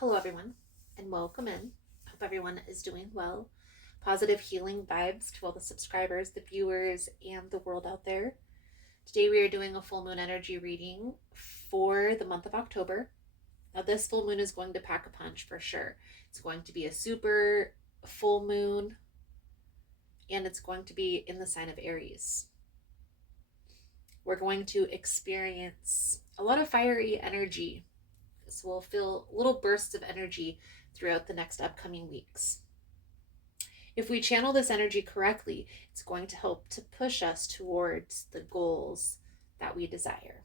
Hello, everyone, and welcome in. Hope everyone is doing well. Positive healing vibes to all the subscribers, the viewers, and the world out there. Today, we are doing a full moon energy reading for the month of October. Now, this full moon is going to pack a punch for sure. It's going to be a super full moon, and it's going to be in the sign of Aries. We're going to experience a lot of fiery energy. So we'll feel little bursts of energy throughout the next upcoming weeks. If we channel this energy correctly, it's going to help to push us towards the goals that we desire.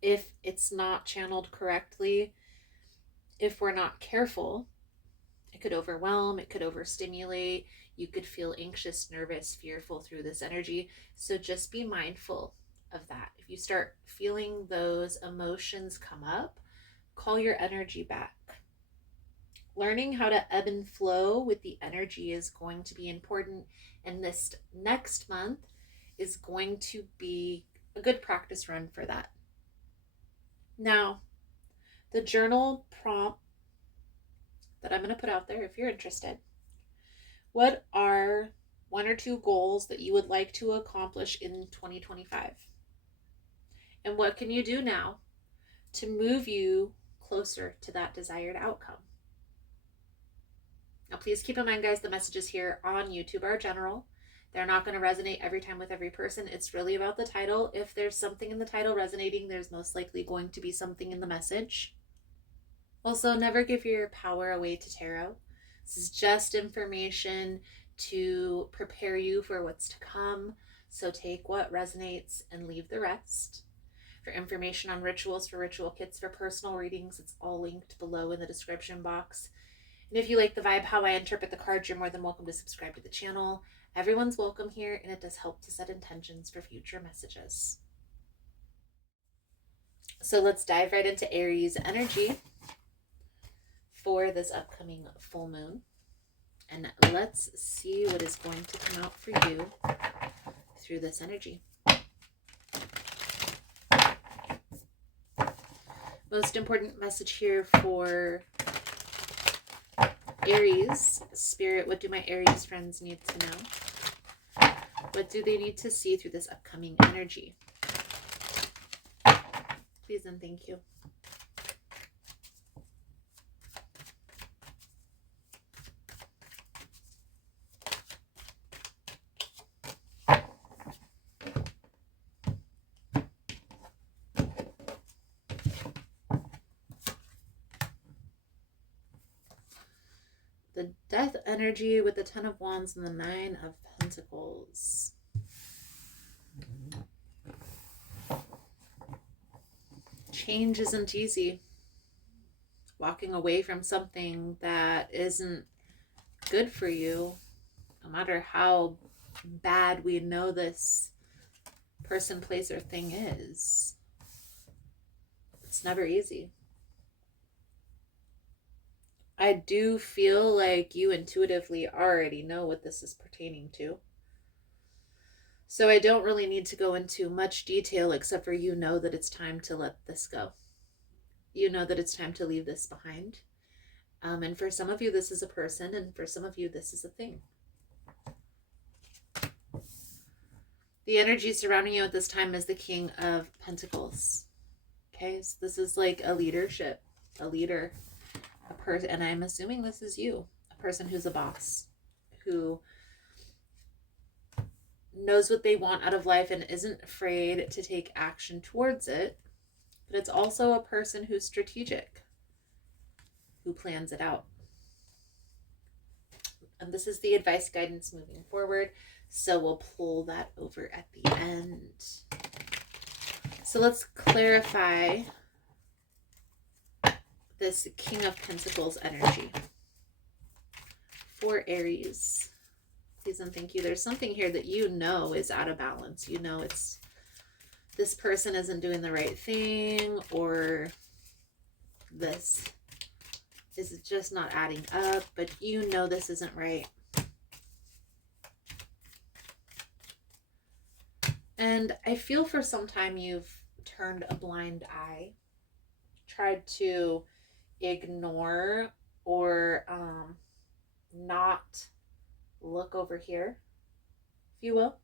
If it's not channeled correctly, if we're not careful, it could overwhelm, it could overstimulate. You could feel anxious, nervous, fearful through this energy. So just be mindful of that. If you start feeling those emotions come up, call your energy back. Learning how to ebb and flow with the energy is going to be important, and this next month is going to be a good practice run for that. Now, the journal prompt that I'm going to put out there, if you're interested, what are one or two goals that you would like to accomplish in 2025? And what can you do now to move you closer to that desired outcome? Now, please keep in mind, guys, the messages here on YouTube are general. They're not going to resonate every time with every person. It's really about the title. If there's something in the title resonating, there's most likely going to be something in the message. Also, never give your power away to tarot. This is just information to prepare you for what's to come. So take what resonates and leave the rest. For information on rituals, for ritual kits, for personal readings, it's all linked below in the description box. And if you like the vibe, how I interpret the cards, you're more than welcome to subscribe to the channel. Everyone's welcome here, and it does help to set intentions for future messages. So let's dive right into Aries energy for this upcoming full moon. And let's see what is going to come out for you through this energy. Most important message here for Aries, Spirit, what do my Aries friends need to know? What do they need to see through this upcoming energy? Please and thank you. The Death energy with the Ten of Wands and the Nine of Pentacles. Change isn't easy. Walking away from something that isn't good for you, no matter how bad we know this person, place, or thing is, it's never easy. I do feel like you intuitively already know what this is pertaining to. So I don't really need to go into much detail except for you know that it's time to let this go. You know that it's time to leave this behind. And for some of you, this is a person, and for some of you, this is a thing. The energy surrounding you at this time is the King of Pentacles. Okay, so this is like a leadership, a leader. A person, and I'm assuming this is you, a person who's a boss, who knows what they want out of life and isn't afraid to take action towards it. But it's also a person who's strategic, who plans it out. And this is the advice guidance moving forward. So we'll pull that over at the end. So let's clarify this King of Pentacles energy for Aries. Please and thank you. There's something here that you know is out of balance. You know it's this person isn't doing the right thing, or this is just not adding up, but you know this isn't right. And I feel for some time you've turned a blind eye, tried to ignore or not look over here, if you will.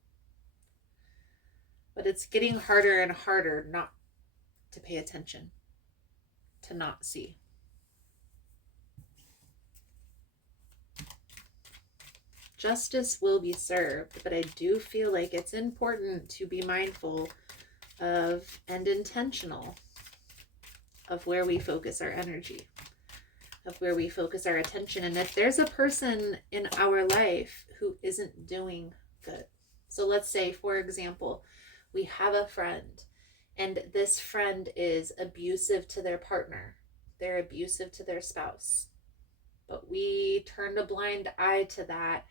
But it's getting harder and harder not to pay attention, to not see. Justice will be served, but I do feel like it's important to be mindful of and intentional of where we focus our energy, of where we focus our attention. And if there's a person in our life who isn't doing good, so let's say, for example, we have a friend and this friend is abusive to their partner, they're abusive to their spouse, but we turned a blind eye to that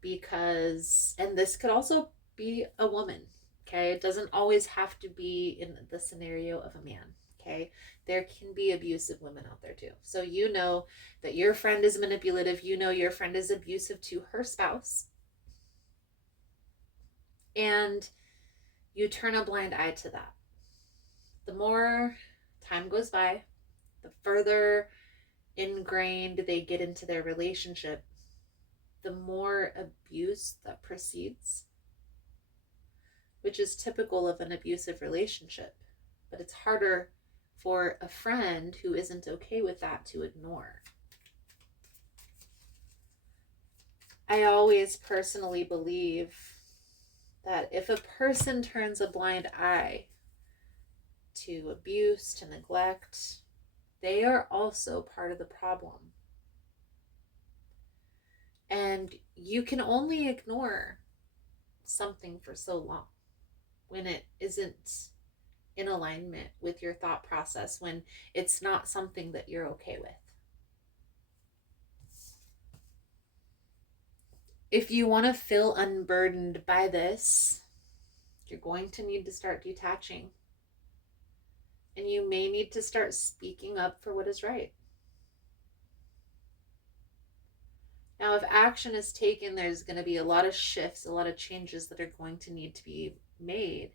because, and this could also be a woman, okay? It doesn't always have to be in the scenario of a man, okay? There can be abusive women out there too. So you know that your friend is manipulative, you know your friend is abusive to her spouse, and you turn a blind eye to that. The more time goes by, the further ingrained they get into their relationship, the more abuse that proceeds, which is typical of an abusive relationship. But it's harder for a friend who isn't okay with that to ignore. I always personally believe that if a person turns a blind eye to abuse, to neglect, they are also part of the problem. And you can only ignore something for so long when it isn't in alignment with your thought process, when it's not something that you're okay with. If you want to feel unburdened by this, you're going to need to start detaching. And you may need to start speaking up for what is right. Now, if action is taken, there's going to be a lot of shifts, a lot of changes that are going to need to be made.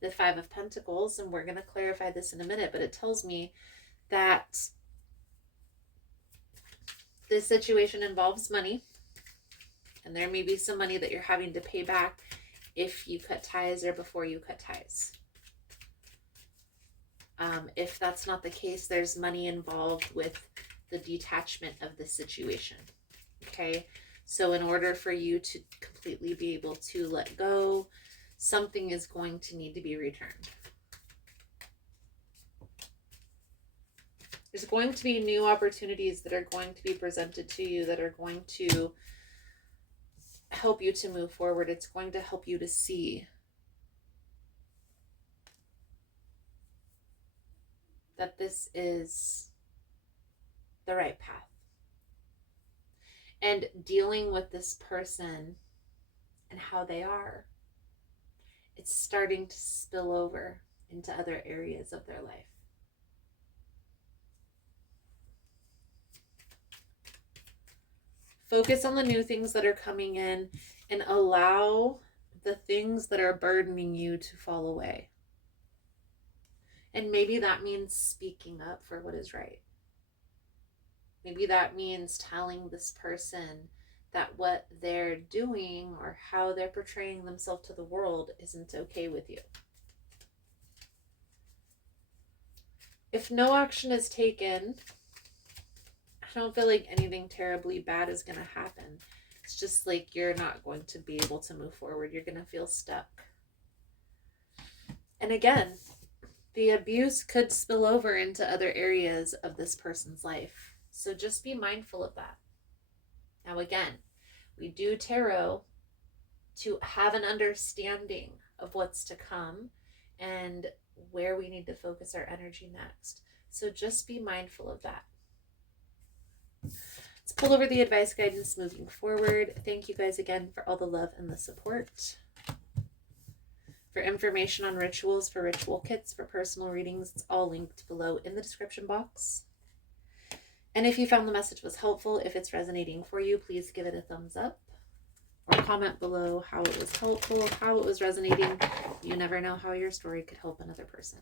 The Five of Pentacles, and we're going to clarify this in a minute, but it tells me that this situation involves money, and there may be some money that you're having to pay back if you cut ties or before you cut ties. If that's not the case, there's money involved with the detachment of the situation. Okay, so in order for you to completely be able to let go, something is going to need to be returned. There's going to be new opportunities that are going to be presented to you that are going to help you to move forward. It's going to help you to see that this is the right path. And dealing with this person and how they are, it's starting to spill over into other areas of their life. Focus on the new things that are coming in and allow the things that are burdening you to fall away. And maybe that means speaking up for what is right. Maybe that means telling this person that what they're doing or how they're portraying themselves to the world isn't okay with you. If no action is taken, I don't feel like anything terribly bad is going to happen. It's just like you're not going to be able to move forward. You're going to feel stuck. And again, the abuse could spill over into other areas of this person's life. So just be mindful of that. Now again, we do tarot to have an understanding of what's to come and where we need to focus our energy next. So just be mindful of that. Let's pull over the advice guidance moving forward. Thank you guys again for all the love and the support. For information on rituals, for ritual kits, for personal readings, it's all linked below in the description box. And if you found the message was helpful, if it's resonating for you, please give it a thumbs up or comment below how it was helpful, how it was resonating. You never know how your story could help another person.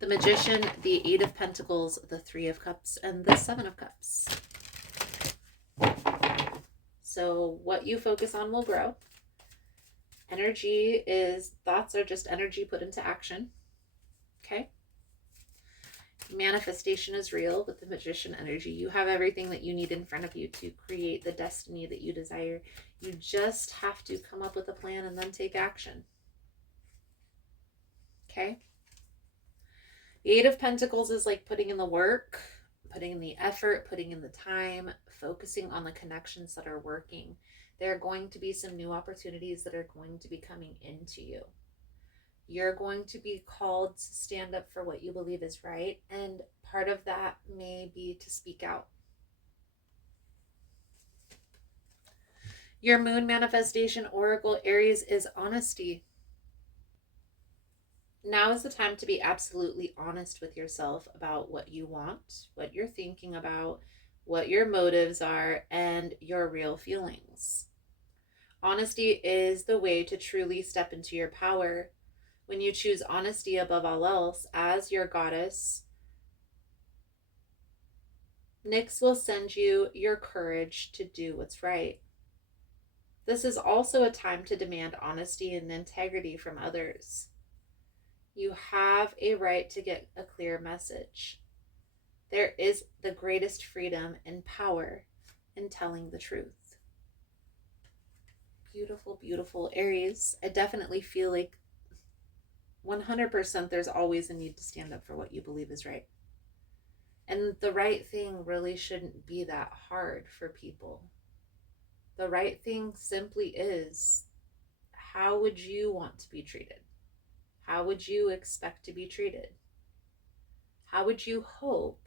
the Magician, the Eight of Pentacles, the Three of Cups, and the Seven of Cups. So what you focus on will grow. Energy is, thoughts are just energy put into action. Okay? Manifestation is real with the Magician energy. You have everything that you need in front of you to create the destiny that you desire. You just have to come up with a plan and then take action. Okay? The Eight of Pentacles is like putting in the work, putting in the effort, putting in the time, focusing on the connections that are working. There are going to be some new opportunities that are going to be coming into you. You're going to be called to stand up for what you believe is right. And part of that may be to speak out. Your moon manifestation oracle, Aries, is honesty. Now is the time to be absolutely honest with yourself about what you want, what you're thinking about, what your motives are, and your real feelings. Honesty is the way to truly step into your power. When you choose honesty above all else as your goddess, Nyx will send you your courage to do what's right. This is also a time to demand honesty and integrity from others. You have a right to get a clear message. There is the greatest freedom and power in telling the truth. Beautiful, beautiful Aries. I definitely feel like 100% there's always a need to stand up for what you believe is right. And the right thing really shouldn't be that hard for people. The right thing simply is, how would you want to be treated? How would you expect to be treated? How would you hope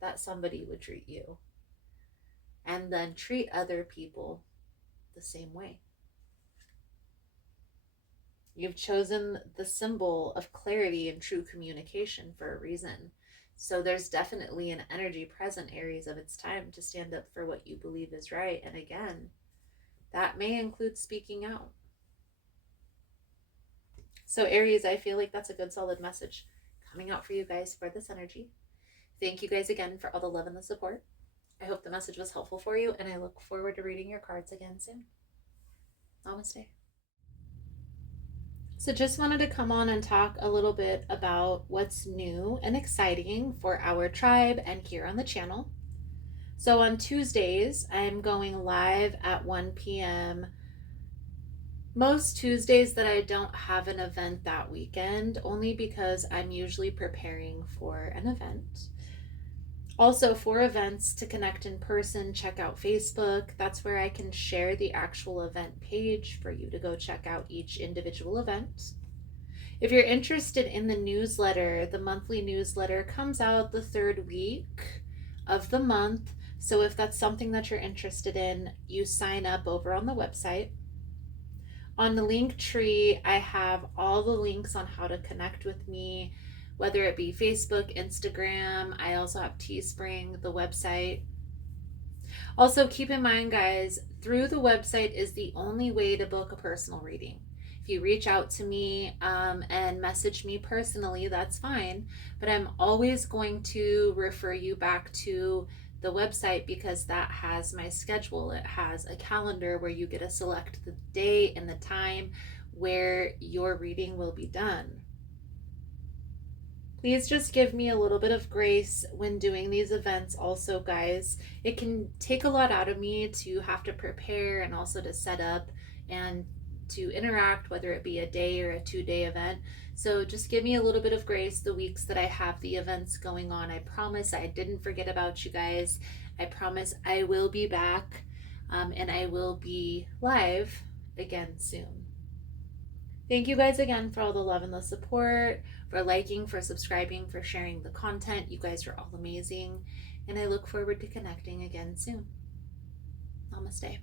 that somebody would treat you? And then treat other people the same way. You've chosen the symbol of clarity and true communication for a reason. So there's definitely an energy present, Aries, of it's time to stand up for what you believe is right. And again, that may include speaking out. So Aries, I feel like that's a good solid message coming out for you guys for this energy. Thank you guys again for all the love and the support. I hope the message was helpful for you, and I look forward to reading your cards again soon. Namaste. So just wanted to come on and talk a little bit about what's new and exciting for our tribe and here on the channel. So on Tuesdays, I'm going live at 1 p.m. Most Tuesdays that I don't have an event that weekend, only because I'm usually preparing for an event. Also, for events to connect in person, check out Facebook. That's where I can share the actual event page for you to go check out each individual event. If you're interested in the newsletter, the monthly newsletter comes out the third week of the month. So if that's something that you're interested in, you sign up over on the website. On the link tree, I have all the links on how to connect with me, whether it be Facebook, Instagram. I also have Teespring, the website. Also, keep in mind, guys, through the website is the only way to book a personal reading. If you reach out to me and message me personally, that's fine. But I'm always going to refer you back to the website because that has my schedule. It has a calendar where you get to select the day and the time where your reading will be done. Please just give me a little bit of grace when doing these events also, guys. It can take a lot out of me to have to prepare and also to set up and to interact, whether it be a day or a 2-day event. So just give me a little bit of grace the weeks that I have the events going on. I promise I didn't forget about you guys. I promise I will be back and I will be live again soon. Thank you guys again for all the love and the support, for liking, for subscribing, for sharing the content. You guys are all amazing. And I look forward to connecting again soon. Namaste.